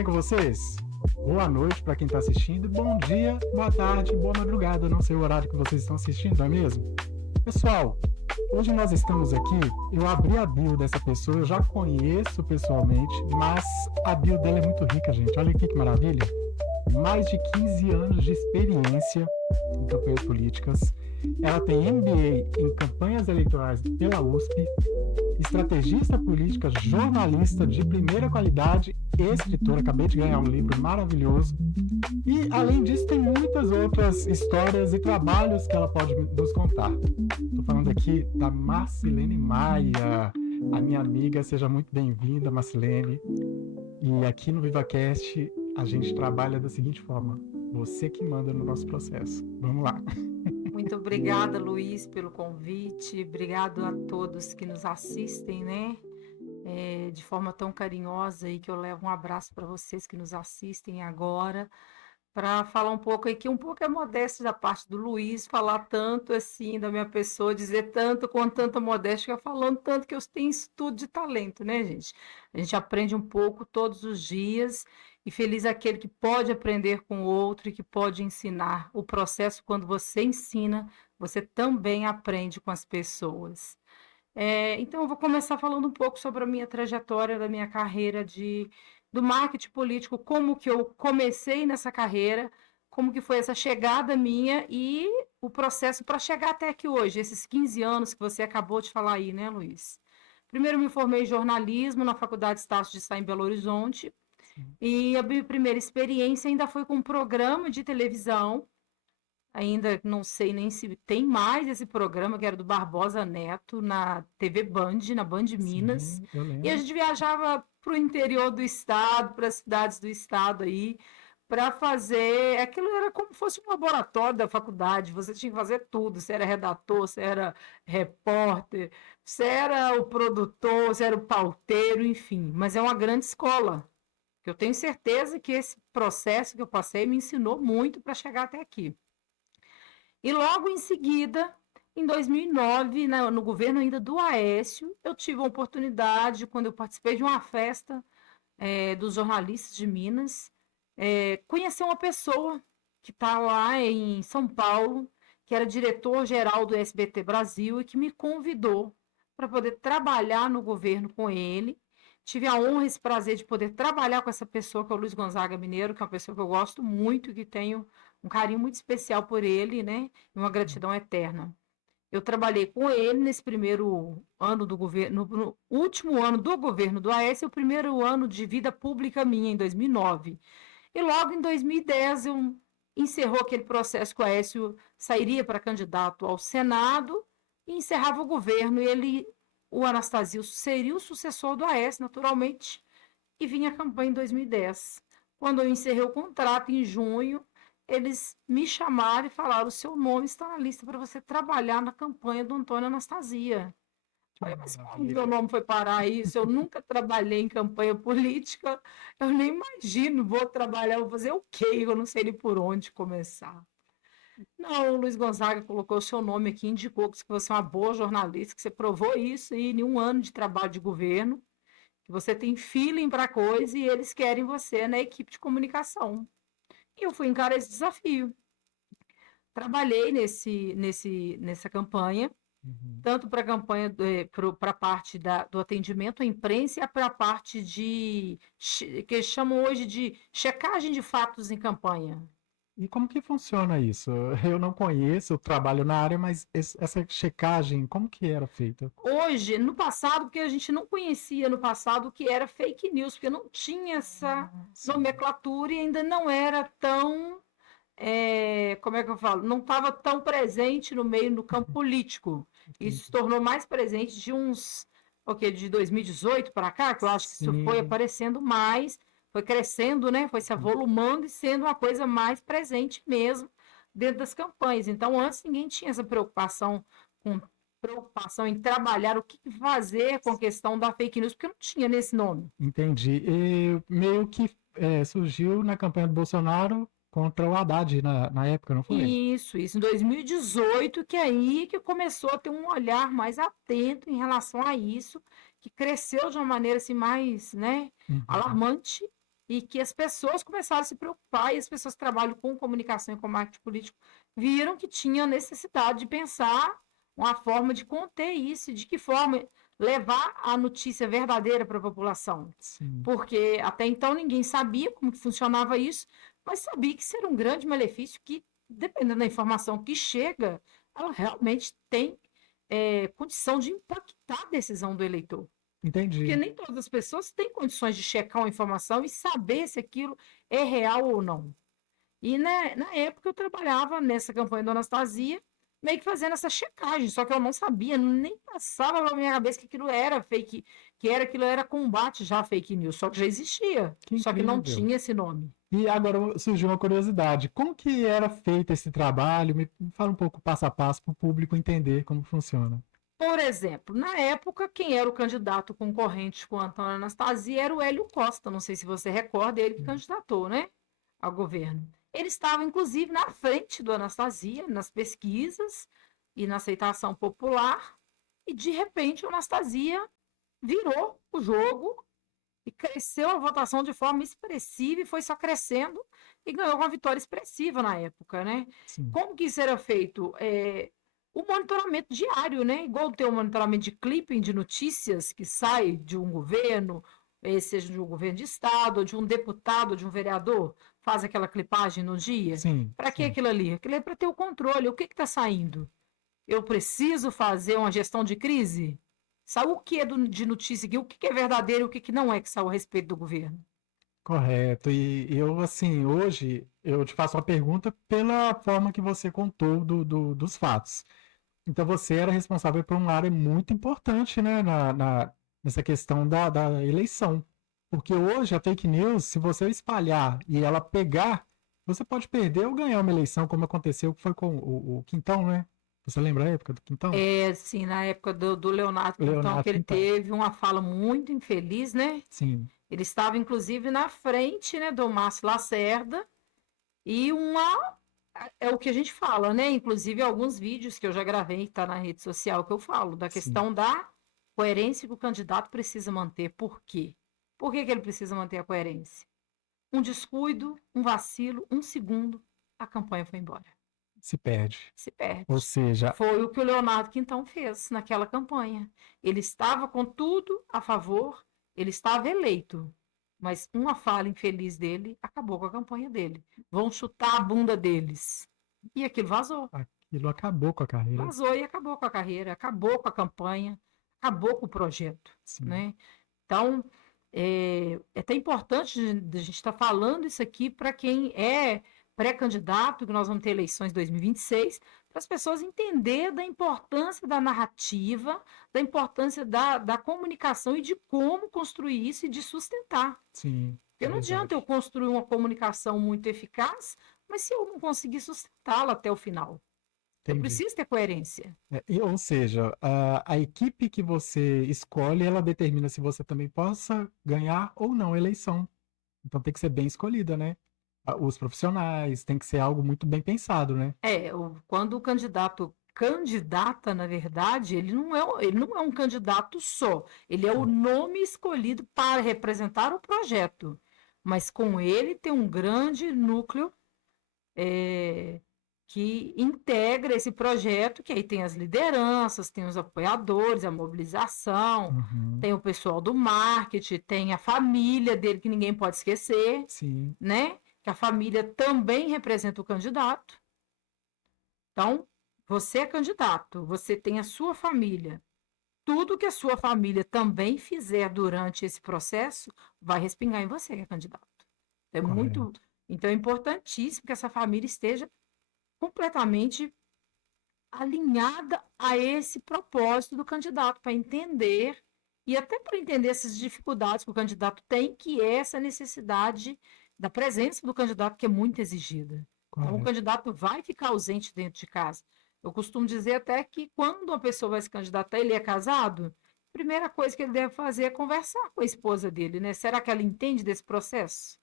bem com vocês? Boa noite para quem está assistindo, bom dia, boa tarde, boa madrugada, não sei o horário que vocês estão assistindo, não é mesmo? Pessoal, hoje nós estamos aqui, eu abri a bio dessa pessoa, eu já conheço pessoalmente, mas a bio dela é muito rica, gente, olha aqui que maravilha. Mais de 15 anos de experiência em campanhas políticas, ela tem MBA em campanhas eleitorais pela USP, estrategista política, jornalista de primeira qualidade, escritora, acabei de ganhar um livro maravilhoso. E, além disso, tem muitas outras histórias e trabalhos que ela pode nos contar. Estou falando aqui da Marcilene Maia, a minha amiga. Seja muito bem-vinda, Marcilene. E aqui no VivaCast, a gente trabalha da seguinte forma: você que manda no nosso processo. Vamos lá. Muito obrigada, Luiz, pelo convite. Obrigado a todos que nos assistem, né? De forma tão carinhosa aí, que eu levo um abraço para vocês que nos assistem agora, para falar um pouco aí, que um pouco é modéstia da parte do Luiz, falar tanto assim da minha pessoa, dizer tanto com tanta modéstia, falando tanto que eu tenho estudo de talento, né, gente? A gente aprende um pouco todos os dias, e feliz aquele que pode aprender com o outro e que pode ensinar. O processo, quando você ensina, você também aprende com as pessoas. Então, eu vou começar falando um pouco sobre a minha trajetória, da minha carreira do marketing político, como que eu comecei nessa carreira, como que foi essa chegada minha e o processo para chegar até aqui hoje, esses 15 anos que você acabou de falar aí, né, Luiz? Primeiro, me formei em jornalismo na Faculdade Estácio de Sá, em Belo Horizonte, e a minha primeira experiência ainda foi com um programa de televisão. Ainda não sei nem se tem mais esse programa, que era do Barbosa Neto, na TV Band, na Band Minas. Sim, eu E a lembro. gente viajava para o interior do estado, para as cidades do estado aí, para fazer. Aquilo era como se fosse um laboratório da faculdade, você tinha que fazer tudo. Você era redator, você era repórter, você era o produtor, você era o pauteiro, enfim. Mas é uma grande escola. Eu tenho certeza que esse processo que eu passei me ensinou muito para chegar até aqui. E logo em seguida, em 2009, no governo ainda do Aécio, eu tive a oportunidade, quando eu participei de uma festa dos jornalistas de Minas, conhecer uma pessoa que está lá em São Paulo, que era diretor-geral do SBT Brasil e que me convidou para poder trabalhar no governo com ele. Tive a honra e esse prazer de poder trabalhar com essa pessoa, que é o Luiz Gonzaga Mineiro, que é uma pessoa que eu gosto muito e que tenho um carinho muito especial por ele, né? E uma gratidão eterna. Eu trabalhei com ele nesse primeiro ano do governo, no último ano do governo do Aécio, o primeiro ano de vida pública minha, em 2009. E logo em 2010, encerrou aquele processo que o Aécio sairia para candidato ao Senado e encerrava o governo. E o Anastasio, seria o sucessor do Aécio, naturalmente, e vinha a campanha em 2010. Quando eu encerrei o contrato, em junho, eles me chamaram e falaram: o seu nome está na lista para você trabalhar na campanha do Antônio Anastasia. Que Falei, mas como meu maravilha. nome foi parar isso? Eu nunca trabalhei em campanha política, eu nem imagino, vou trabalhar, vou fazer o quê? Eu não sei nem por onde começar. Não, o Luiz Gonzaga colocou o seu nome aqui, indicou que você é uma boa jornalista, que você provou isso aí em um ano de trabalho de governo, que você tem feeling para a coisa e eles querem você na equipe de comunicação. E eu fui encarar esse desafio. Trabalhei nessa campanha, Uhum. tanto para a campanha, para a parte do atendimento à imprensa e para a parte que chamam hoje de checagem de fatos em campanha. E como que funciona isso? Eu não conheço, eu trabalho na área, mas essa checagem, como que era feita? Hoje, no passado, porque a gente não conhecia no passado o que era fake news, porque não tinha essa Sim. nomenclatura e ainda não era tão, como é que eu falo? Não estava tão presente no meio do campo político. Isso se Entendi. tornou mais presente de 2018 para cá, que eu acho que isso foi Sim. aparecendo mais, foi crescendo, né? Foi se avolumando e sendo uma coisa mais presente mesmo dentro das campanhas. Então, antes ninguém tinha essa com preocupação em trabalhar o que fazer com a questão da fake news, porque não tinha nesse nome. Entendi. E meio que surgiu na campanha do Bolsonaro contra o Haddad na época, não foi? Isso em 2018, que é aí que começou a ter um olhar mais atento em relação a isso, que cresceu de uma maneira assim mais, né, Uhum. alarmante. e que as pessoas começaram a se preocupar, e as pessoas que trabalham com comunicação e com marketing político viram que tinha necessidade de pensar uma forma de conter isso, de que forma levar a notícia verdadeira para a população. Sim. Porque até então ninguém sabia como que funcionava isso, mas sabia que isso era um grande malefício que, dependendo da informação que chega, ela realmente tem condição de impactar a decisão do eleitor. Porque Entendi. nem todas as pessoas têm condições de checar uma informação e saber se aquilo é real ou não. E na época eu trabalhava nessa campanha da Anastasia, meio que fazendo essa checagem, só que eu não sabia, nem passava pela minha cabeça que aquilo era fake, aquilo era combate já à fake news, só que já existia, Que só que não incrível. tinha esse nome. E agora surgiu uma curiosidade. Como que era feito esse trabalho? Me fala um pouco passo a passo para o público entender como funciona. Por exemplo, na época, quem era o candidato concorrente com a Antônia Anastasia era o Hélio Costa. Não sei se você recorda, ele que candidatou, né, ao governo. Ele estava, inclusive, na frente do Anastasia, nas pesquisas e na aceitação popular, e de repente o Anastasia virou o jogo e cresceu a votação de forma expressiva e foi só crescendo e ganhou uma vitória expressiva na época, né? Sim. Como que isso era feito? O monitoramento diário, né? Igual tem o monitoramento de clipping de notícias que sai de um governo, seja de um governo de estado, ou de um deputado, ou de um vereador, faz aquela clipagem no dia. Sim, Para que sim. aquilo ali? Aquilo é para ter o controle. O que está saindo? Eu preciso fazer uma gestão de crise? Saiu o que é de notícia aqui? O que é verdadeiro e o que não é que saiu a respeito do governo? Correto. E eu, assim, hoje eu te faço uma pergunta pela forma que você contou dos fatos. Então você era responsável por uma área muito importante, né, nessa questão da eleição. Porque hoje a fake news, se você espalhar e ela pegar, você pode perder ou ganhar uma eleição, como aconteceu que foi com o Quintão, né? Você lembra a época do Quintão? Sim, na época do Leonardo Quintão, Leonardo que ele Quintão. teve uma fala muito infeliz, né? Sim, Ele estava, inclusive, na frente, né, do Márcio Lacerda, e é o que a gente fala, né? Inclusive, alguns vídeos que eu já gravei, que está na rede social, que eu falo, da sim. questão da coerência que o candidato precisa manter. Por quê? Por que ele precisa manter a coerência? Um descuido, um vacilo, um segundo, a campanha foi embora. Se perde. Se Ou perde. seja, Foi o que o Leonardo Quintão fez naquela campanha. Ele estava com tudo a favor, ele estava eleito, mas uma fala infeliz dele acabou com a campanha dele. Vão chutar a bunda deles. E aquilo vazou. aquilo acabou com a carreira. Vazou e acabou com a carreira, acabou com a campanha, acabou com o projeto. Sim. Né? Então, é até importante a gente estar falando isso aqui para quem é pré-candidato, que nós vamos ter eleições em 2026, para as pessoas entenderem da importância da narrativa, da importância da comunicação e de como construir isso e de sustentar. Sim, Porque não adianta eu verdade. construir uma comunicação muito eficaz, mas se eu não conseguir sustentá-la até o final. Eu Entendi. preciso ter coerência. Ou seja, a equipe que você escolhe, ela determina se você também possa ganhar ou não a eleição. Então tem que ser bem escolhida, né? Os profissionais, tem que ser algo muito bem pensado, né? Quando o candidato candidata, na verdade, ele não é um candidato só, ele é o Sim, nome escolhido para representar o projeto, mas com ele tem um grande núcleo é, que integra esse projeto, que aí tem as lideranças, tem os apoiadores, a mobilização, uhum, tem o pessoal do marketing, tem a família dele, que ninguém pode esquecer, sim, né? Que a família também representa o candidato. Então, você é candidato, você tem a sua família. Tudo que a sua família também fizer durante esse processo vai respingar em você, que é candidato. É muito, correto. então é importantíssimo que essa família esteja completamente alinhada a esse propósito do candidato, para entender e até para entender essas dificuldades que o candidato tem, que é essa necessidade da presença do candidato, que é muito exigida. Então, o Correto. candidato vai ficar ausente dentro de casa. Eu costumo dizer até que quando uma pessoa vai se candidatar, ele é casado, a primeira coisa que ele deve fazer é conversar com a esposa dele, né? Será que ela entende desse processo?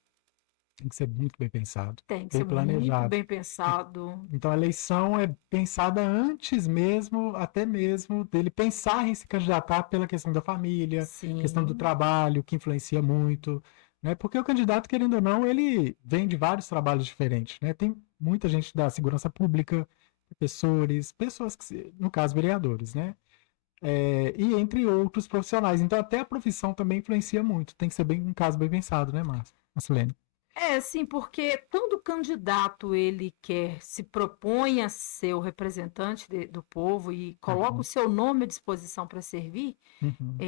Tem que ser muito bem pensado, Tem que bem ser muito planejado. bem pensado. Então a eleição é pensada antes mesmo, até mesmo dele pensar em se candidatar pela questão da família, questão do Sim, trabalho, que influencia muito. né? Porque o candidato, querendo ou não, ele vem de vários trabalhos diferentes, né? Tem muita gente da segurança pública, professores, pessoas que, no caso, vereadores, né? E entre outros profissionais. Então, até a profissão também influencia muito. Tem que ser bem um caso bem pensado, né, Márcio? Marcelene? É, sim, porque quando o candidato ele quer, se propõe a ser o representante do povo e coloca o Uhum, seu nome à disposição para servir, uhum,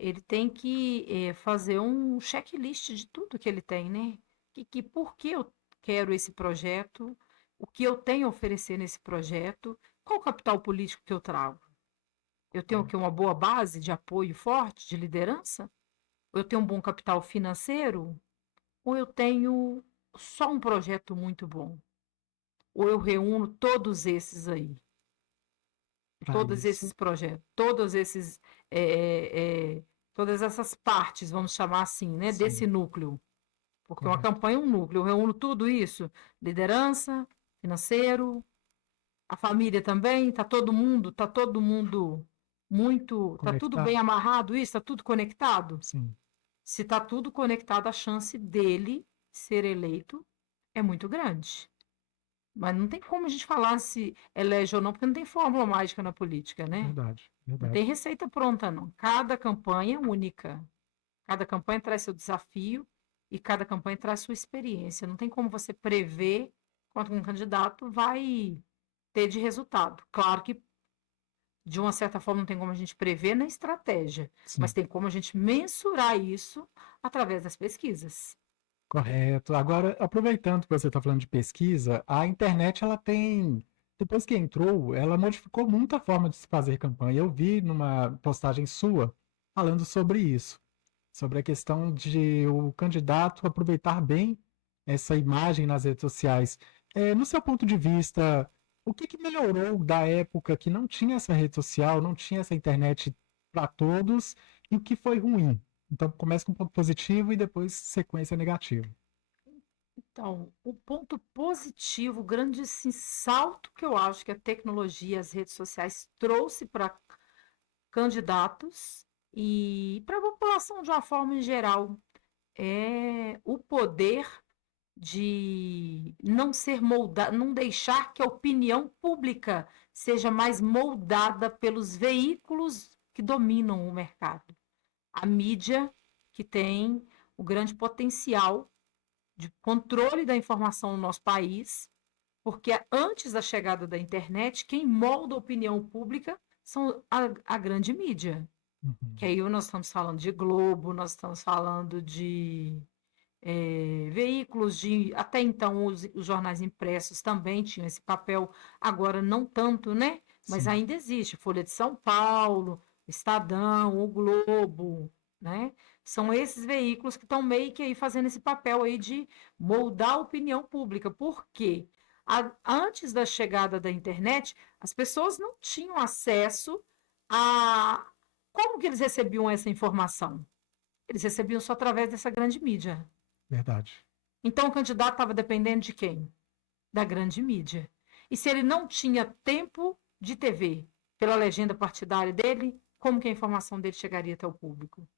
ele tem que fazer um checklist de tudo que ele tem, né? Por que eu quero esse projeto, o que eu tenho a oferecer nesse projeto, qual o capital político que eu trago? Eu tenho o quê? Uma boa base de apoio forte, de liderança? Eu tenho um bom capital financeiro? Ou eu tenho só um projeto muito bom? Ou eu reúno todos esses aí, para todos isso. esses projetos, eh, eh, todas essas partes, vamos chamar assim, né, desse Sim, núcleo. Porque uma correto. campanha é um núcleo, eu reúno tudo isso, liderança, financeiro, a família também, tá todo mundo muito, tá tudo bem Conectar? amarrado isso, tá tudo conectado? Sim, Se tá tudo conectado, a chance dele ser eleito é muito grande. Mas não tem como a gente falar se elege ou não, porque não tem fórmula mágica na política, né? verdade, Não tem verdade. receita pronta, não. Cada campanha é única. Cada campanha traz seu desafio e cada campanha traz sua experiência. Não tem como você prever quanto um candidato vai ter de resultado. Claro que, de uma certa forma, não tem como a gente prever na estratégia, mas Sim, tem como a gente mensurar isso através das pesquisas. correto. Agora, aproveitando que você está falando de pesquisa, a internet ela tem, depois que entrou, ela modificou muito a forma de se fazer campanha. Eu vi numa postagem sua falando sobre isso, sobre a questão de o candidato aproveitar bem essa imagem nas redes sociais. No seu ponto de vista, o que, que melhorou da época que não tinha essa rede social, não tinha essa internet para todos, e o que foi ruim? Então, começa com um ponto positivo e depois sequência negativa. Então, o ponto positivo, o grande assim, salto que eu acho que a tecnologia, as redes sociais trouxe para candidatos e para a população de uma forma em geral é o poder de não ser moldada, não deixar que a opinião pública seja mais moldada pelos veículos que dominam o mercado. A mídia que tem o grande potencial de controle da informação no nosso país, porque antes da chegada da internet, quem molda a opinião pública são a grande mídia. Que Uhum. aí nós estamos falando de Globo, nós estamos falando de veículos de. Até então, os jornais impressos também tinham esse papel, agora não tanto, né? Mas Sim. ainda existe. Folha de São Paulo, Estadão, o Globo, né? São esses veículos que estão meio que aí fazendo esse papel aí de moldar a opinião pública. Por quê? Antes da chegada da internet, as pessoas não tinham acesso a. Como que eles recebiam essa informação? Eles recebiam só através dessa grande mídia. Verdade. Então o candidato estava dependendo de quem? Da grande mídia. E se ele não tinha tempo de TV pela legenda partidária dele, como que a informação dele chegaria até o público?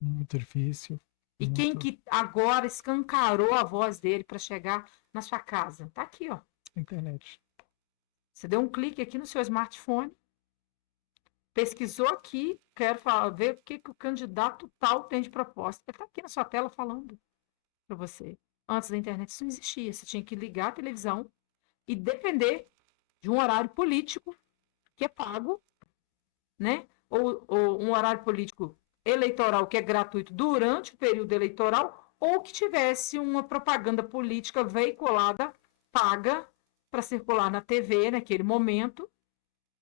Muito difícil. E quem Muito. que agora escancarou a voz dele para chegar na sua casa? Tá aqui, ó. Internet. Você deu um clique aqui no seu smartphone, pesquisou aqui, quero ver o que, que o candidato tal tem de proposta. Ele está aqui na sua tela falando para você. Antes da internet isso não existia. Você tinha que ligar a televisão e depender de um horário político que é pago, né? Ou um horário político eleitoral que é gratuito durante o período eleitoral, ou que tivesse uma propaganda política veiculada, paga, para circular na TV naquele momento,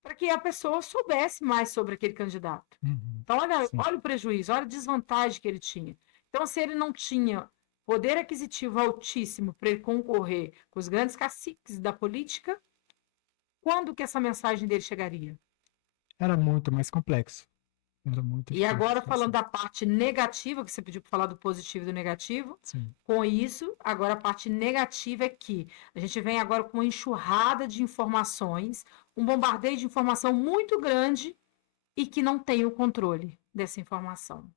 para que a pessoa soubesse mais sobre aquele candidato. Uhum. Então, Sim. olha o prejuízo, olha a desvantagem que ele tinha. Então, se ele não tinha poder aquisitivo altíssimo para ele concorrer com os grandes caciques da política, quando que essa mensagem dele chegaria? Era muito mais complexo. Era muito E difícil a agora, falando situação. da parte negativa, que você pediu para falar do positivo e do negativo, Sim. com isso, agora a parte negativa é que a gente vem agora com uma enxurrada de informações, um bombardeio de informação muito grande e que não tem o controle dessa informação.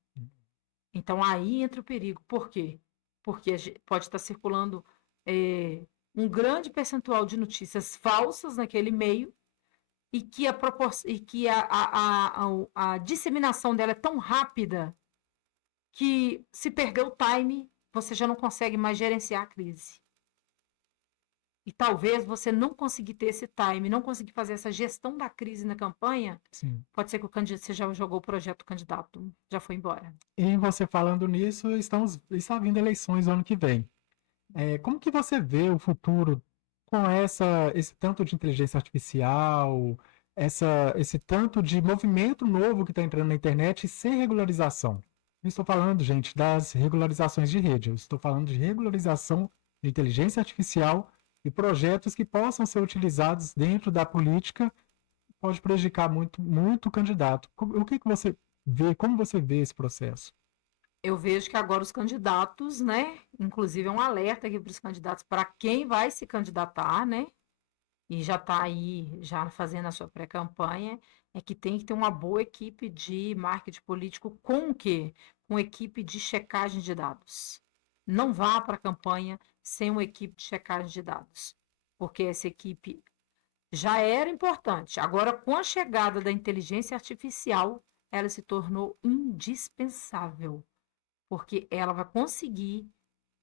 Então aí entra o perigo. Por quê? Porque pode estar circulando um grande percentual de notícias falsas naquele meio e que a disseminação dela é tão rápida que se perder o time, você já não consegue mais gerenciar a crise. E talvez você não conseguir ter esse time, não conseguir fazer essa gestão da crise na campanha, Sim. pode ser que o candidato, você já jogou o projeto do candidato, já foi embora. E você falando nisso, está vindo eleições ano que vem. Como que você vê o futuro com esse tanto de inteligência artificial, esse tanto de movimento novo que está entrando na internet sem regularização? Não estou falando, gente, das regularizações de rede, eu estou falando de regularização de inteligência artificial e projetos que possam ser utilizados dentro da política, pode prejudicar muito, muito o candidato. O que você vê, como você vê esse processo? Eu vejo que agora os candidatos, né? Inclusive é um alerta aqui para os candidatos, para quem vai se candidatar, né? E já está aí, já fazendo a sua pré-campanha, é que tem que ter uma boa equipe de marketing político com o quê? Com equipe de checagem de dados. Não vá para a campanha sem uma equipe de checagem de dados, porque essa equipe já era importante. Agora, com a chegada da inteligência artificial, ela se tornou indispensável, porque ela vai conseguir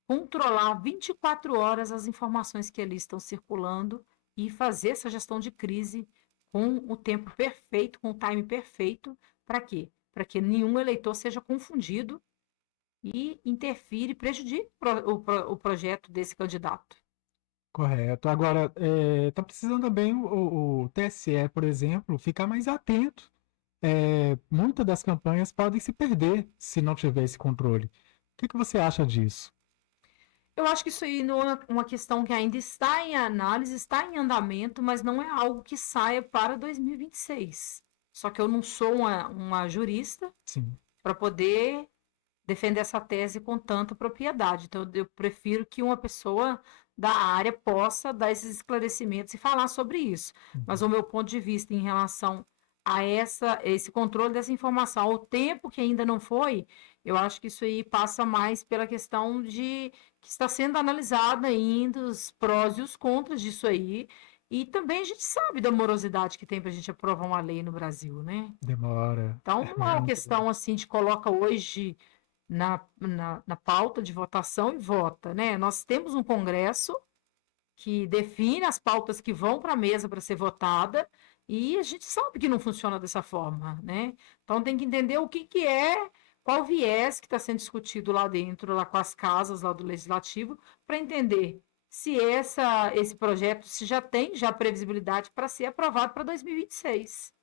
controlar 24 horas as informações que ali estão circulando e fazer essa gestão de crise com o tempo perfeito, com o time perfeito. Para quê? Para que nenhum eleitor seja confundido e interfira e prejudique o projeto desse candidato. Correto. Agora, está precisando também o TSE, por exemplo, ficar mais atento. Muitas das campanhas podem se perder se não tiver esse controle. O que você acha disso? Eu acho que isso aí não é uma questão que ainda está em análise, está em andamento, mas não é algo que saia para 2026. Só que eu não sou uma jurista Sim, para poder defender essa tese com tanta propriedade. Então, eu prefiro que uma pessoa da área possa dar esses esclarecimentos e falar sobre isso. Mas uhum, o meu ponto de vista em relação a esse controle dessa informação, ao tempo que ainda não foi, eu acho que isso aí passa mais pela questão de que está sendo analisada ainda os prós e os contras disso aí. E também a gente sabe da morosidade que tem para a gente aprovar uma lei no Brasil, né? demora. Então, não é É uma muito bom. questão assim de coloca hoje na pauta de votação e vota, né? Nós temos um Congresso que define as pautas que vão para a mesa para ser votada e a gente sabe que não funciona dessa forma, né? Então tem que entender o que que é, qual viés que está sendo discutido lá dentro, lá com as casas lá do Legislativo, para entender se esse projeto se já tem já previsibilidade para ser aprovado para 2026.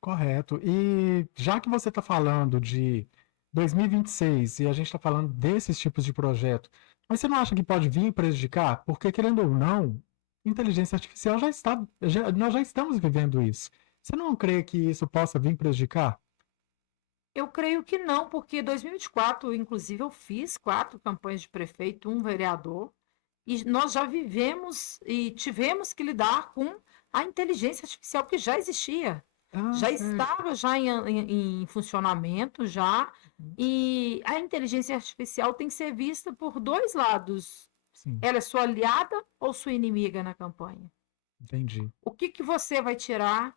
Correto. E já que você está falando de 2026 e a gente está falando desses tipos de projeto, mas você não acha que pode vir prejudicar? Porque, querendo ou não, inteligência artificial nós já estamos vivendo isso. Você não crê que isso possa vir prejudicar? Eu creio que não, porque 2024, inclusive, eu fiz 4 campanhas de prefeito, um vereador, e nós já vivemos e tivemos que lidar com a inteligência artificial que já existia, Ah, já certo. estava já em funcionamento já, e a inteligência artificial tem que ser vista por dois lados. Sim, Ela é sua aliada ou sua inimiga na campanha? entendi. O que que você vai tirar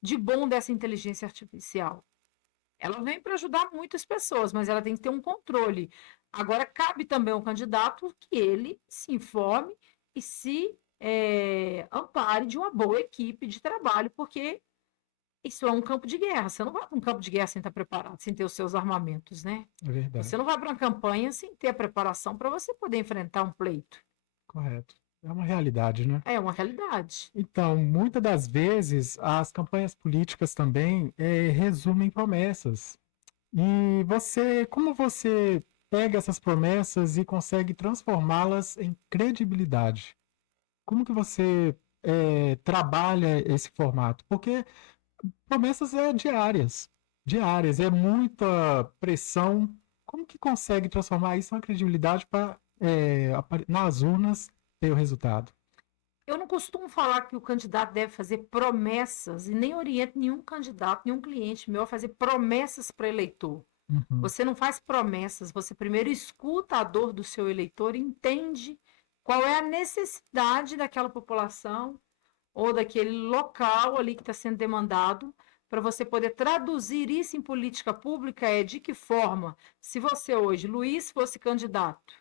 de bom dessa inteligência artificial? Ela vem para ajudar muitas pessoas, mas ela tem que ter um controle. Agora, cabe também ao candidato que ele se informe e se ampare de uma boa equipe de trabalho, porque isso é um campo de guerra. Você não vai para um campo de guerra sem estar preparado, sem ter os seus armamentos, né? É Você verdade. não vai para uma campanha sem ter a preparação para você poder enfrentar um pleito. Correto. É uma realidade, né? É uma realidade. Então, muitas das vezes, as campanhas políticas também resumem promessas. E como você pega essas promessas e consegue transformá-las em credibilidade? Como que você trabalha esse formato? Porque promessas diárias, diárias, é muita pressão. Como que consegue transformar isso em credibilidade para nas urnas ter o resultado? Eu não costumo falar que o candidato deve fazer promessas e nem oriento nenhum candidato, nenhum cliente meu a fazer promessas para eleitor. Uhum. Você não faz promessas, você primeiro escuta a dor do seu eleitor, entende qual é a necessidade daquela população ou daquele local ali que está sendo demandado, para você poder traduzir isso em política pública, de que forma, se você hoje, Luiz, fosse candidato,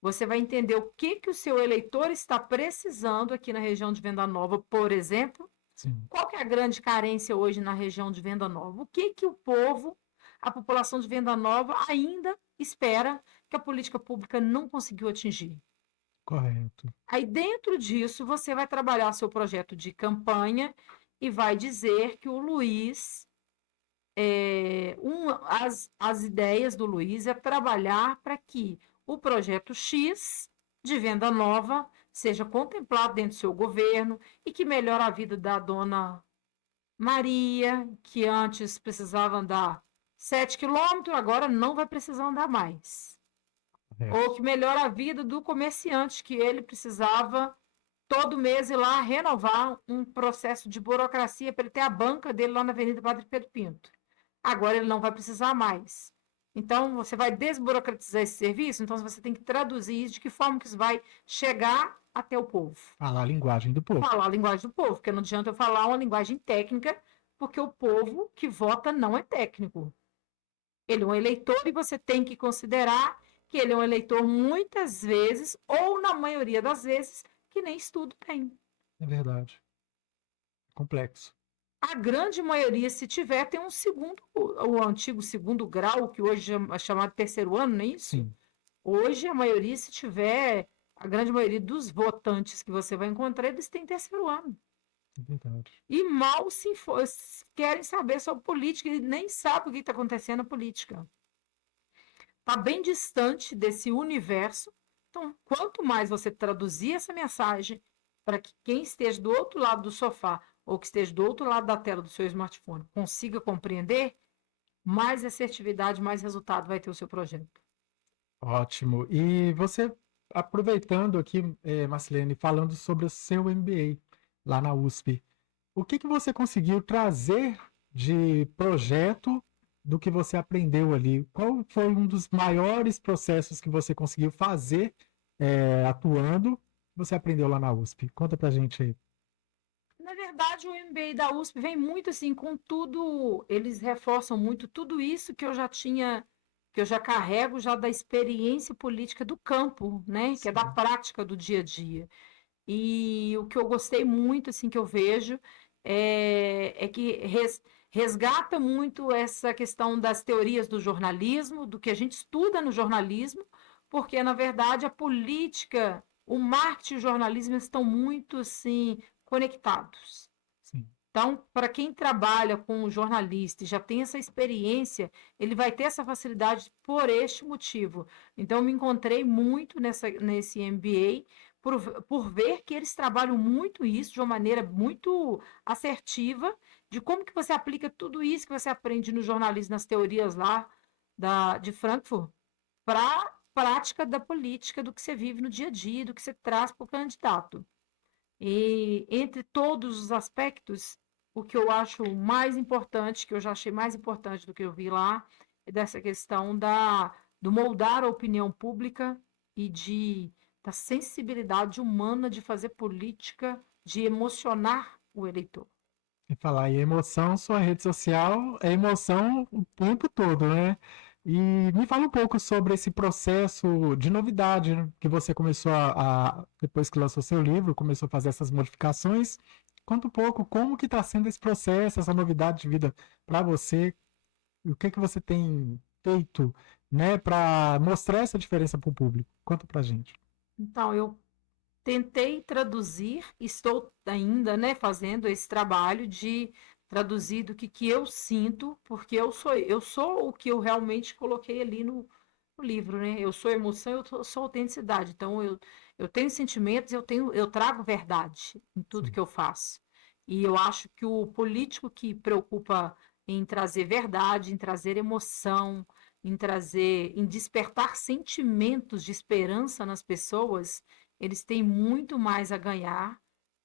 você vai entender o que, que o seu eleitor está precisando aqui na região de Venda Nova, por exemplo. Sim, Qual que é a grande carência hoje na região de Venda Nova? O que, que o povo, a população de Venda Nova, ainda espera que a política pública não conseguiu atingir? correto. Aí, dentro disso, você vai trabalhar seu projeto de campanha e vai dizer que o Luiz, as ideias do Luiz é trabalhar para que o projeto X de Venda Nova seja contemplado dentro do seu governo e que melhore a vida da dona Maria, que antes precisava andar 7 quilômetros, agora não vai precisar andar mais. Ou Correto. que melhora a vida do comerciante, que ele precisava todo mês ir lá renovar um processo de burocracia para ele ter a banca dele lá na Avenida Padre Pedro Pinto. Agora ele não vai precisar mais. Então, você vai desburocratizar esse serviço, então você tem que traduzir isso, de que forma que isso vai chegar até o povo. Falar a linguagem do povo. Falar a linguagem do povo, porque não adianta eu falar uma linguagem técnica, porque o povo que vota não é técnico. Ele é um eleitor e você tem que considerar que ele é um eleitor muitas vezes, ou na maioria das vezes, que nem estudo tem. É verdade. Complexo. A grande maioria, se tiver, tem um segundo, o antigo segundo grau, que hoje é chamado terceiro ano, não é isso? Sim, Hoje, a maioria, se tiver, a grande maioria dos votantes que você vai encontrar, eles têm terceiro ano. é verdade. E mal querem saber sobre política e nem sabem o que está acontecendo na política. Está bem distante desse universo. Então, quanto mais você traduzir essa mensagem para que quem esteja do outro lado do sofá ou que esteja do outro lado da tela do seu smartphone consiga compreender, mais assertividade, mais resultado vai ter o seu projeto. Ótimo. E você, aproveitando aqui, Marcelene, falando sobre o seu MBA lá na USP, o que que você conseguiu trazer de projeto do que você aprendeu ali? Qual foi um dos maiores processos que você conseguiu fazer, atuando, que você aprendeu lá na USP? Conta pra gente aí. Na verdade, o MBA da USP vem muito assim, com tudo, eles reforçam muito tudo isso que eu já tinha, que eu já carrego já da experiência política do campo, né? Que é da Sim, prática do dia a dia. E o que eu gostei muito, assim, que eu vejo, é que resgata muito essa questão das teorias do jornalismo, do que a gente estuda no jornalismo, porque, na verdade, a política, o marketing e o jornalismo estão muito, assim, conectados. sim. Então, para quem trabalha com o jornalista e já tem essa experiência, ele vai ter essa facilidade por este motivo. Então, eu me encontrei muito nesse MBA por ver que eles trabalham muito isso de uma maneira muito assertiva, de como que você aplica tudo isso que você aprende no jornalismo, nas teorias lá de Frankfurt, para a prática da política, do que você vive no dia a dia, do que você traz para o candidato. E entre todos os aspectos, o que eu acho mais importante, que eu já achei mais importante do que eu vi lá, é dessa questão do moldar a opinião pública e da sensibilidade humana de fazer política, de emocionar o eleitor. E falar em emoção, sua rede social é emoção o tempo todo, né? E me fala um pouco sobre esse processo de novidade, né, que você começou depois que lançou seu livro, começou a fazer essas modificações. Conta um pouco como que está sendo esse processo, essa novidade de vida para você, e o que que você tem feito, né, para mostrar essa diferença para o público. Conta pra gente. Então, eu tentei traduzir, estou ainda, né, fazendo esse trabalho de traduzir do que eu sinto, porque eu sou o que eu realmente coloquei ali no livro, né? Eu sou emoção, sou autenticidade. Então eu tenho sentimentos, eu trago verdade em tudo Sim, que eu faço. E eu acho que o político que preocupa em trazer verdade, em trazer emoção, em despertar sentimentos de esperança nas pessoas, eles têm muito mais a ganhar,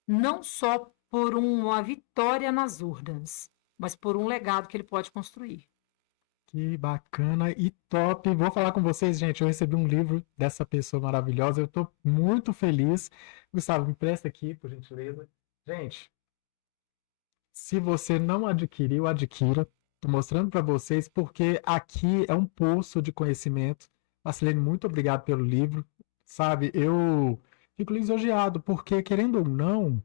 não só por uma vitória nas urnas, mas por um legado que ele pode construir. Que bacana e top. Vou falar com vocês, gente. Eu recebi um livro dessa pessoa maravilhosa. Eu estou muito feliz. Gustavo, me presta aqui, por gentileza. Gente, se você não adquiriu, adquira. Estou mostrando para vocês porque aqui é um poço de conhecimento. Marcelene, muito obrigado pelo livro. Sabe, eu fico lisonjeado porque, querendo ou não,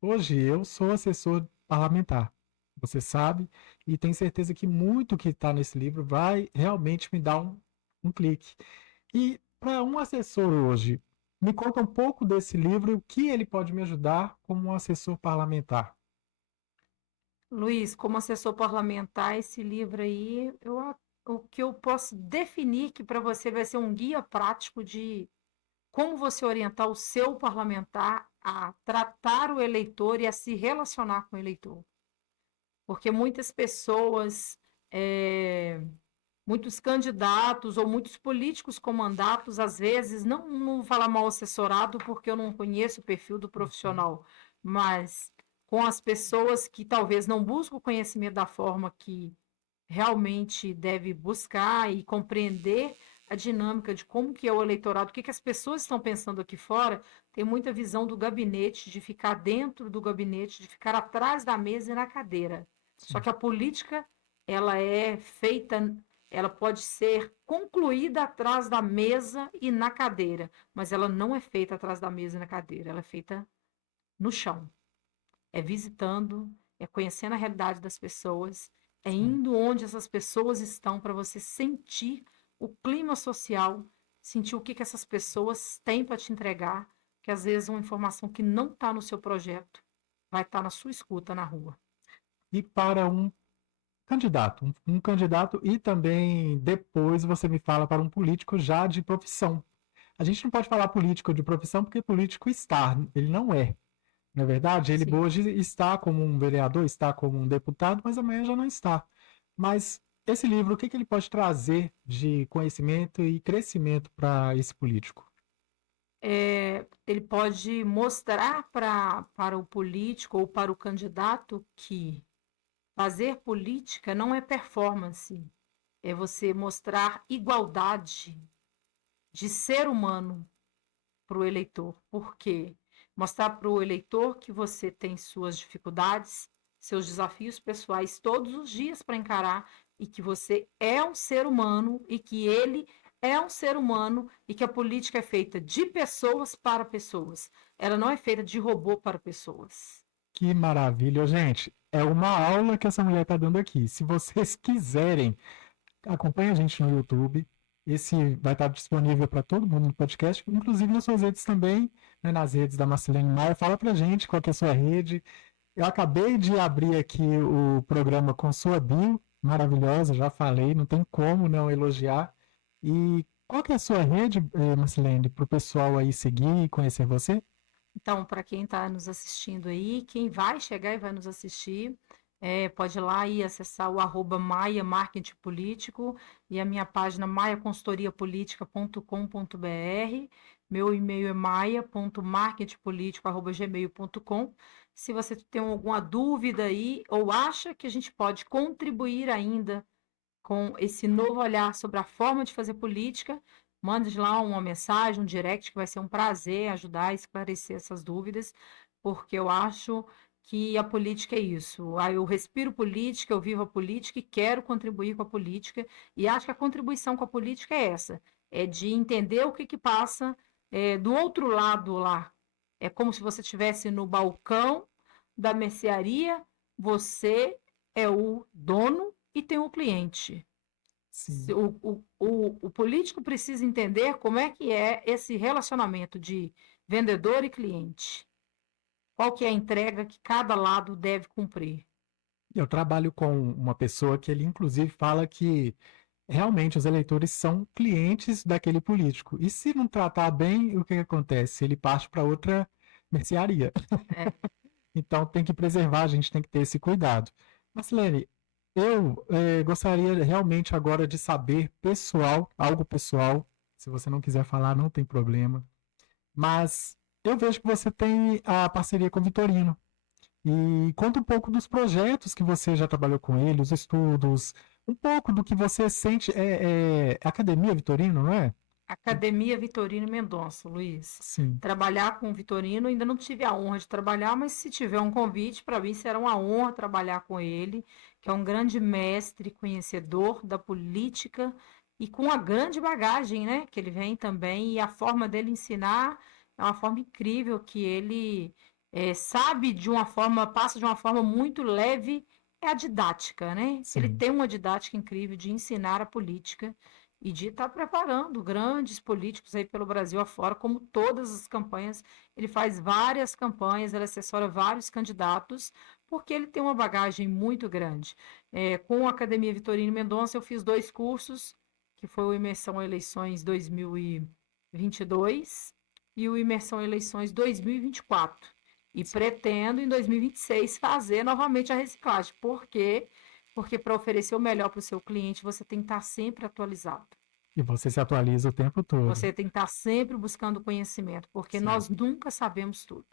hoje eu sou assessor parlamentar. Você sabe, e tenho certeza que muito que está nesse livro vai realmente me dar um clique. E para um assessor hoje, me conta um pouco desse livro e o que ele pode me ajudar como um assessor parlamentar. Luiz, como assessor parlamentar, esse livro aí, o que eu posso definir que para você vai ser um guia prático de como você orientar o seu parlamentar a tratar o eleitor e a se relacionar com o eleitor. Porque muitas pessoas, eh, muitos candidatos ou muitos políticos com mandatos, às vezes, não vou falar mal assessorado, porque eu não conheço o perfil do profissional, mas com as pessoas que talvez não buscam o conhecimento da forma que realmente deve buscar e compreender a dinâmica de como que é o eleitorado, o que que as pessoas estão pensando aqui fora, tem muita visão do gabinete, de ficar dentro do gabinete, de ficar atrás da mesa e na cadeira. Só Sim. que a política, ela é feita, ela pode ser concluída atrás da mesa e na cadeira, mas ela não é feita atrás da mesa e na cadeira, ela é feita no chão, é visitando, é conhecendo a realidade das pessoas, é Sim. indo onde essas pessoas estão para você sentir o clima social, sentir o que, que essas pessoas têm para te entregar, que às vezes uma informação que não está no seu projeto vai estar na sua escuta na rua. E para um candidato, um candidato e também depois você me fala para um político já de profissão. A gente não pode falar político de profissão porque político está, ele não é. Na verdade, ele Sim. hoje está como um vereador, está como um deputado, mas amanhã já não está. Mas esse livro, o que que ele pode trazer de conhecimento e crescimento para esse político? Ele pode mostrar para o político ou para o candidato que fazer política não é performance, é você mostrar igualdade de ser humano para o eleitor. Por quê? Mostrar para o eleitor que você tem suas dificuldades, seus desafios pessoais todos os dias para encarar e que você é um ser humano e que ele é um ser humano e que a política é feita de pessoas para pessoas. Ela não é feita de robô para pessoas. Que maravilha, gente. É uma aula que essa mulher está dando aqui. Se vocês quiserem, acompanhe a gente no YouTube. Esse vai estar disponível para todo mundo no podcast, inclusive nas suas redes também, né, nas redes da Marcelene Maia. Fala pra gente qual que é a sua rede. Eu acabei de abrir aqui o programa com sua bio, maravilhosa, já falei, não tem como não elogiar. E qual que é a sua rede, Marcelene, para o pessoal aí seguir e conhecer você? Então, para quem está nos assistindo aí, quem vai chegar e vai nos assistir, pode ir lá e acessar o arroba Maia Marketing Político e a minha página maiaconsultoriapolitica.com.br. Meu e-mail é maia.marketingpolitico@gmail.com. Se você tem alguma dúvida aí ou acha que a gente pode contribuir ainda com esse novo olhar sobre a forma de fazer política, mande lá uma mensagem, um direct, que vai ser um prazer ajudar a esclarecer essas dúvidas, porque eu acho que a política é isso. Eu respiro política, eu vivo a política e quero contribuir com a política, e acho que a contribuição com a política é essa, é de entender o que que passa do outro lado lá. É como se você estivesse no balcão da mercearia, você é o dono e tem o cliente. Sim. O político precisa entender como é que é esse relacionamento de vendedor e cliente. Qual que é a entrega que cada lado deve cumprir. Eu trabalho com uma pessoa que ele inclusive fala que realmente os eleitores são clientes daquele político. E se não tratar bem, o que que acontece? Ele parte para outra mercearia. É. Então tem que preservar, a gente tem que ter esse cuidado. Marcelene, eu gostaria realmente agora de saber pessoal, algo pessoal. Se você não quiser falar, não tem problema. Mas eu vejo que você tem a parceria com o Vitorino. E conta um pouco dos projetos que você já trabalhou com ele, os estudos, Um pouco do que você sente é Academia Vitorino, não é? Academia Vitorino Mendonça, Luiz. Sim, Trabalhar com o Vitorino, ainda não tive a honra de trabalhar, mas se tiver um convite, para mim será uma honra trabalhar com ele, que é um grande mestre, conhecedor da política e com uma grande bagagem, né? Que ele vem também, e a forma dele ensinar é uma forma incrível, que ele sabe de uma forma, passa de uma forma muito leve, é a didática, né? Ele sim. tem uma didática incrível de ensinar a política e de estar preparando grandes políticos aí pelo Brasil afora, como todas as campanhas. Ele faz várias campanhas, ele assessora vários candidatos, porque ele tem uma bagagem muito grande. Com a Academia Vitorino Mendonça, eu fiz 2 cursos, que foi o Imersão Eleições 2022 e o Imersão Eleições 2024. E pretendo, em 2026, fazer novamente a reciclagem. Por quê? Porque para oferecer o melhor para o seu cliente, você tem que estar sempre atualizado. E você se atualiza o tempo todo. Você tem que estar sempre buscando conhecimento, porque nós Certo. nunca sabemos tudo.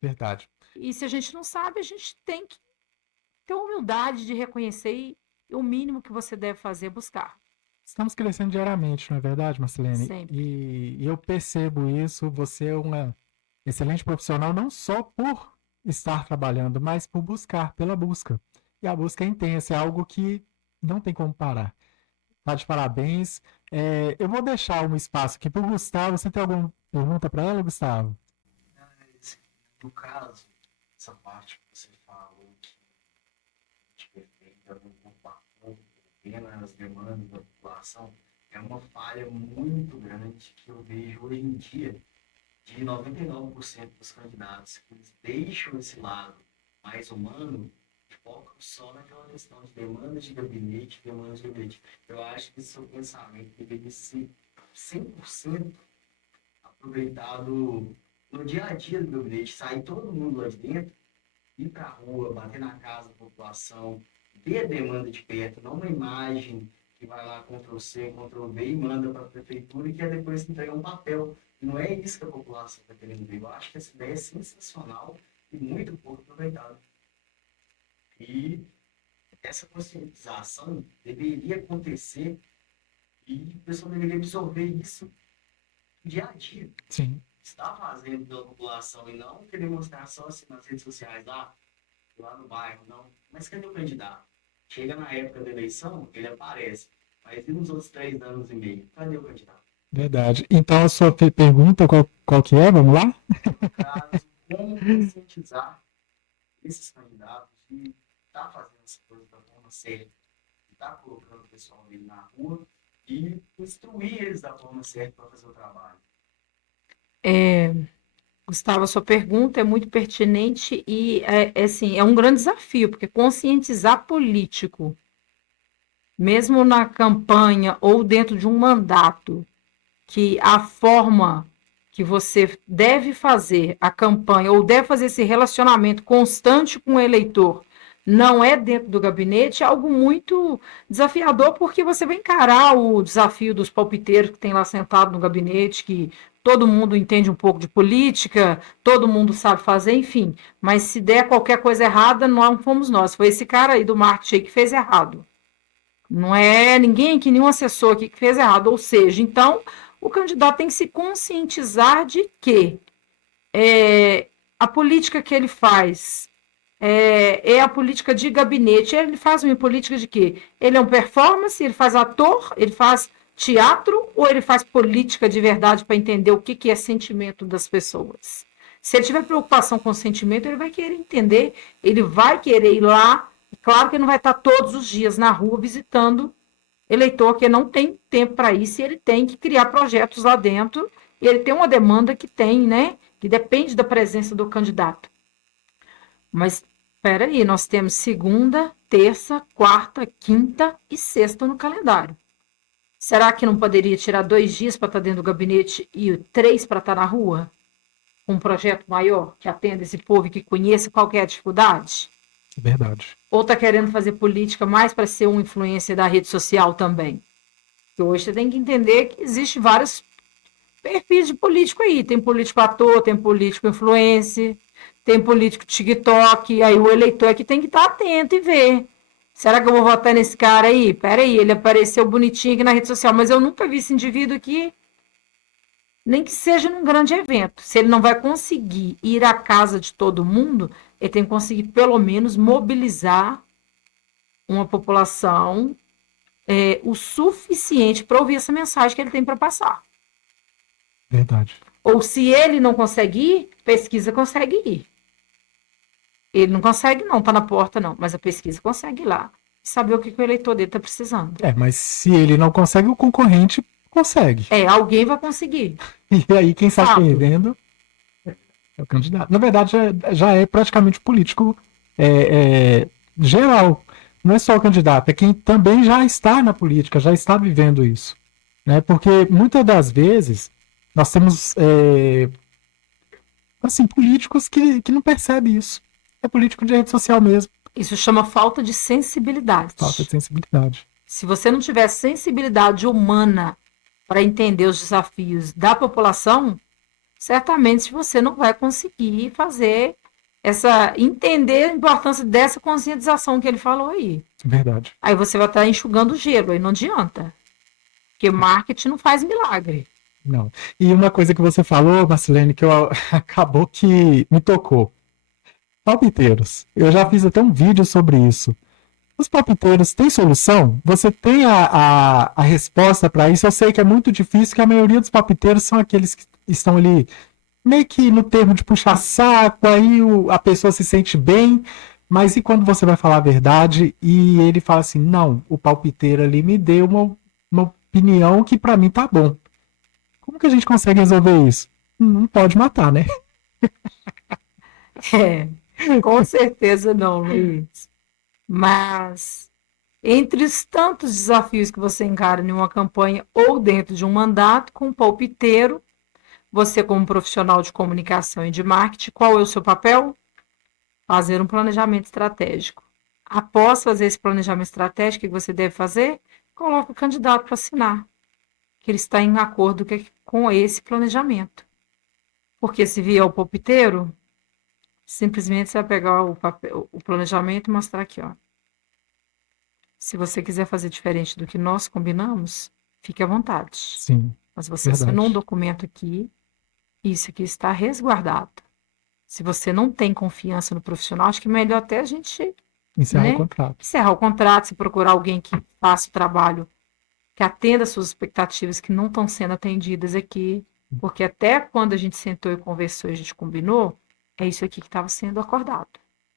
Verdade. E se a gente não sabe, a gente tem que ter humildade de reconhecer e o mínimo que você deve fazer é buscar. Estamos crescendo diariamente, não é verdade, Marcelene? Sempre. E eu percebo isso. Você é uma excelente profissional, não só por estar trabalhando, mas por buscar, pela busca. E a busca é intensa, é algo que não tem como parar. Tá de parabéns. Eu vou deixar um espaço aqui para o Gustavo. Você tem alguma pergunta para ela, Gustavo? Mas, no caso, essa parte que você falou que a gente perfeita no corpo a corpo, vendo as demandas da população, é uma falha muito grande que eu vejo hoje em dia de 99% dos candidatos que eles deixam esse lado mais humano e focam só naquela questão de demandas de gabinete, demandas de gabinete. Eu acho que esse seu pensamento deveria ser 100% aproveitado no dia a dia do gabinete, sair todo mundo lá de dentro, ir para a rua, bater na casa da população, ver a demanda de perto, não uma imagem que vai lá Ctrl+C, Ctrl+V e manda para a prefeitura e quer depois entregar um papel. Não é isso que a população está querendo ver. Eu acho que essa ideia é sensacional e muito pouco aproveitada. E essa conscientização deveria acontecer e o pessoal deveria absorver isso dia a dia. Sim. Está fazendo pela população e não querer mostrar só assim nas redes sociais, lá no bairro, não. Mas cadê o candidato? Chega na época da eleição, ele aparece. Mas e nos outros 3 anos e meio? Cadê o candidato? Verdade. Então a sua pergunta, qual que é? Vamos lá? No caso, como conscientizar esses candidatos de estar fazendo essa coisa da forma certa, de estar colocando o pessoal dele na rua e instruir eles da forma certa para fazer o trabalho. Gustavo, a sua pergunta é muito pertinente e assim, é um grande desafio, porque conscientizar político, mesmo na campanha ou dentro de um mandato, que a forma que você deve fazer a campanha ou deve fazer esse relacionamento constante com o eleitor não é dentro do gabinete, é algo muito desafiador, porque você vai encarar o desafio dos palpiteiros que tem lá sentado no gabinete, que todo mundo entende um pouco de política, todo mundo sabe fazer, enfim. Mas se der qualquer coisa errada, não fomos nós. Foi esse cara aí do marketing que fez errado. Não é ninguém aqui, nenhum assessor aqui que fez errado. Ou seja, então, o candidato tem que se conscientizar de que a política que ele faz é a política de gabinete. Ele faz uma política de quê? Ele é um performance, ele faz ator, ele faz teatro ou ele faz política de verdade para entender o que é sentimento das pessoas? Se ele tiver preocupação com o sentimento, ele vai querer entender, ele vai querer ir lá. Claro que ele não vai estar todos os dias na rua visitando eleitor, que não tem tempo para isso, e ele tem que criar projetos lá dentro, e ele tem uma demanda que tem, né? Que depende da presença do candidato. Mas espera aí, nós temos segunda, terça, quarta, quinta e sexta no calendário. Será que não poderia tirar 2 dias para estar dentro do gabinete e 3 para estar na rua? Um projeto maior que atenda esse povo e que conheça qual que é a dificuldade? Verdade. Ou está querendo fazer política mais para ser uma influência da rede social também? Porque hoje você tem que entender que existe vários perfis de político aí. Tem político ator, tem político influencer, tem político TikTok. Aí o eleitor é que tem que estar atento e ver Será que eu vou votar nesse cara aí? Peraí, ele apareceu bonitinho aqui na rede social, mas eu nunca vi esse indivíduo aqui, nem que seja num grande evento. Se ele não vai conseguir ir à casa de todo mundo, ele tem que conseguir, pelo menos, mobilizar uma população o suficiente para ouvir essa mensagem que ele tem para passar. Verdade. Ou se ele não consegue ir, pesquisa consegue ir. Ele não consegue, não, tá na porta, não, mas a pesquisa consegue ir lá e saber o que o eleitor dele está precisando. Mas se ele não consegue, o concorrente consegue. Alguém vai conseguir. E aí, quem está Fato. perdendo é o candidato. Na verdade, já é praticamente político geral. Não é só o candidato, é quem também já está na política, já está vivendo isso. Né? Porque muitas das vezes nós temos políticos que não percebem isso. É político de rede social mesmo. Isso chama falta de sensibilidade. Falta de sensibilidade. Se você não tiver sensibilidade humana para entender os desafios da população, certamente você não vai conseguir fazer entender a importância dessa conscientização que ele falou aí. Verdade. Aí você vai estar enxugando gelo, aí não adianta. Porque marketing não faz milagre. Não. E uma coisa que você falou, Marcelene, que acabou que me tocou. Palpiteiros. Eu já fiz até um vídeo sobre isso. Os palpiteiros têm solução? Você tem a resposta para isso? Eu sei que é muito difícil, que a maioria dos palpiteiros são aqueles que estão ali meio que no termo de puxar saco, aí a pessoa se sente bem, mas e quando você vai falar a verdade e ele fala assim, não, o palpiteiro ali me deu uma opinião que para mim tá bom. Como que a gente consegue resolver isso? Não pode matar, né? Com certeza não, Luiz. Mas, entre os tantos desafios que você encara em uma campanha ou dentro de um mandato, com o palpiteiro, você como profissional de comunicação e de marketing, qual é o seu papel? Fazer um planejamento estratégico. Após fazer esse planejamento estratégico, o que você deve fazer? Coloca o candidato para assinar, que ele está em acordo com esse planejamento. Porque se vier o palpiteiro, simplesmente você vai pegar o planejamento e mostrar aqui, ó. Se você quiser fazer diferente do que nós combinamos, fique à vontade. Sim. Mas você assinou um documento aqui, isso aqui está resguardado. Se você não tem confiança no profissional, acho que é melhor até a gente encerrar o contrato. Encerrar o contrato, se procurar alguém que faça o trabalho, que atenda às suas expectativas que não estão sendo atendidas aqui, porque até quando a gente sentou e conversou e a gente combinou, é isso aqui que estava sendo acordado.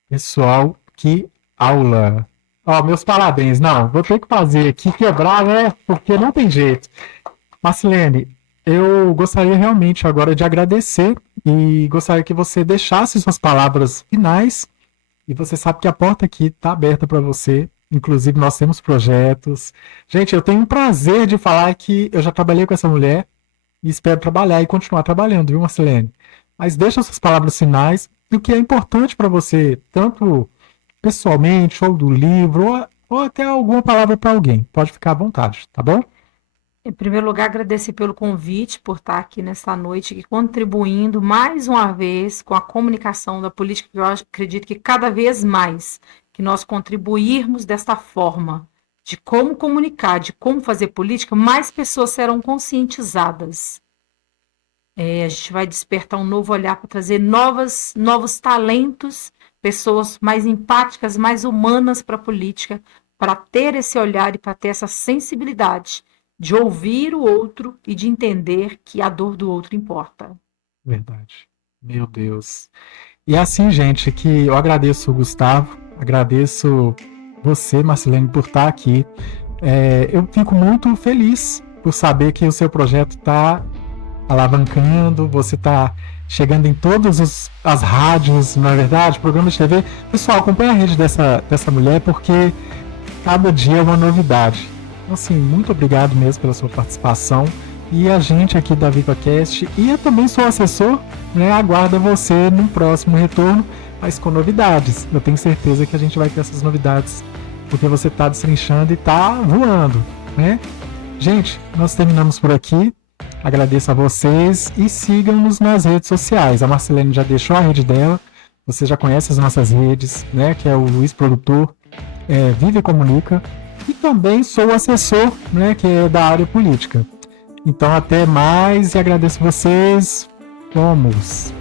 Pessoal, que aula! Meus parabéns. Não, vou ter que fazer aqui, quebrar, né? Porque não tem jeito. Marcelene, eu gostaria realmente agora de agradecer e gostaria que você deixasse suas palavras finais. E você sabe que a porta aqui está aberta para você. Inclusive, nós temos projetos. Gente, eu tenho um prazer de falar que eu já trabalhei com essa mulher e espero trabalhar e continuar trabalhando, viu, Marcelene? Mas deixa suas palavras finais do que é importante para você, tanto pessoalmente, ou do livro, ou até alguma palavra para alguém. Pode ficar à vontade, tá bom? Em primeiro lugar, agradecer pelo convite, por estar aqui nessa noite, e contribuindo mais uma vez com a comunicação da política, que eu acredito que cada vez mais que nós contribuirmos desta forma, de como comunicar, de como fazer política, mais pessoas serão conscientizadas. A gente vai despertar um novo olhar para trazer novos talentos, pessoas mais empáticas, mais humanas para a política, para ter esse olhar e para ter essa sensibilidade de ouvir o outro e de entender que a dor do outro importa. Verdade. Meu Deus. E assim, gente, que eu agradeço o Gustavo, agradeço você, Marcelene, por estar aqui. Eu fico muito feliz por saber que o seu projeto está alavancando, você está chegando em todas as rádios, não é verdade? Programas de TV. Pessoal, acompanha a rede dessa mulher, porque cada dia é uma novidade. Então, assim, muito obrigado mesmo pela sua participação. E a gente aqui da VivaCast, e eu também sou assessor, né, aguarda você no próximo retorno, mas com novidades. Eu tenho certeza que a gente vai ter essas novidades, porque você está destrinchando e está voando, né? Gente, nós terminamos por aqui. Agradeço a vocês e sigam-nos nas redes sociais. A Marcelene já deixou a rede dela, você já conhece as nossas redes, né? Que é o Luiz Produtor. Vive Comunica, e também sou assessor, né, que é da área política. Então até mais e agradeço vocês. Vamos!